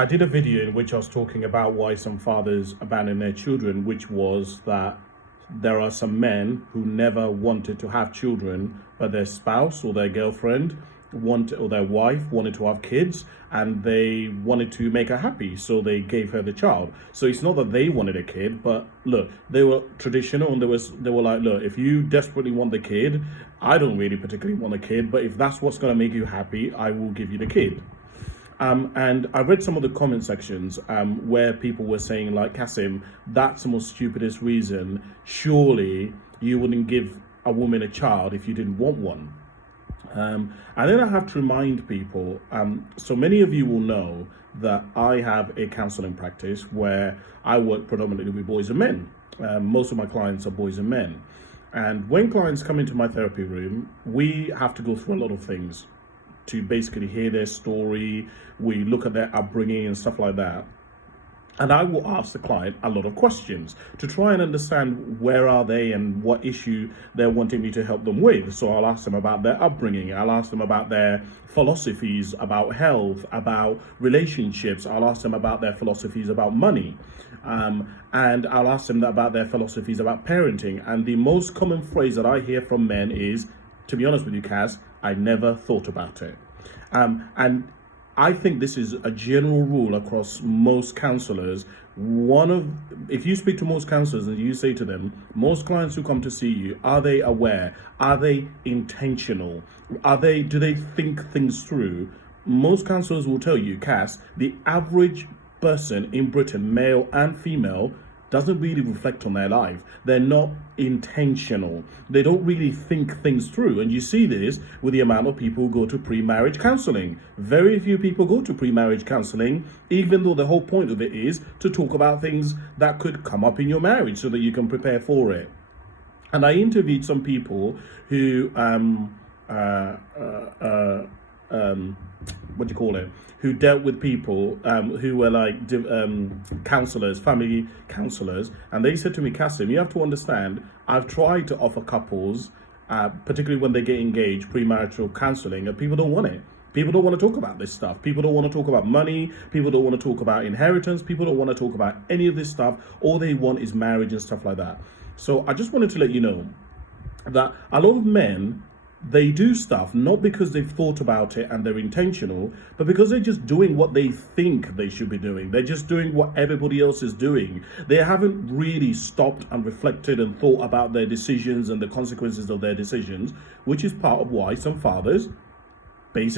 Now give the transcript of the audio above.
I did a video in which I was talking about why some fathers abandon their children, which was that there are some men who never wanted to have children, but their spouse or their girlfriend wanted, or their wife wanted to have kids, and they wanted to make her happy, so they gave her the child. So it's not that they wanted a kid, but look, they were traditional, and they were like, look, if you desperately want the kid, I don't really particularly want a kid, but if that's what's going to make you happy, I will give you the kid. And I read some of the comment sections where people were saying, like, Kasim, that's the most stupidest reason. Surely you wouldn't give a woman a child if you didn't want one. And then I have to remind people, so many of you will know that I have a counseling practice where I work predominantly with boys and men. Most of my clients are boys and men. And when clients come into my therapy room, we have to go through a lot of things to basically hear their story. We look at their upbringing and stuff like that. And I will ask the client a lot of questions to try and understand where are they and what issue they're wanting me to help them with. So I'll ask them about their upbringing. I'll ask them about their philosophies about health, about relationships. I'll ask them about their philosophies about money. And I'll ask them about their philosophies about parenting. And the most common phrase that I hear from men is, to be honest with you, Kaz, I never thought about it. And I think this is a general rule across most counselors. If you speak to most counselors and you say to them, most clients who come to see you, are they aware? Are they intentional? Do they think things through? Most counselors will tell you, Cass, the average person in Britain, male and female, doesn't really reflect on their life. They're not intentional. They don't really think things through. And you see this with the amount of people who go to pre-marriage counseling. Very few people go to pre-marriage counseling, even though the whole point of it is to talk about things that could come up in your marriage so that you can prepare for it. And I interviewed some people who, who dealt with people who were like counselors, family counselors, and they said to me, Kasim, you have to understand, I've tried to offer couples, particularly when they get engaged, premarital counseling, and people don't want it. People don't want to talk about this stuff. People don't want to talk about money. People don't want to talk about inheritance. People don't want to talk about any of this stuff. All they want is marriage and stuff like that. So I just wanted to let you know that a lot of men, they do stuff not because they've thought about it and they're intentional, but because they're just doing what they think they should be doing. They're just doing what everybody else is doing. They haven't really stopped and reflected and thought about their decisions and the consequences of their decisions, which is part of why some fathers basically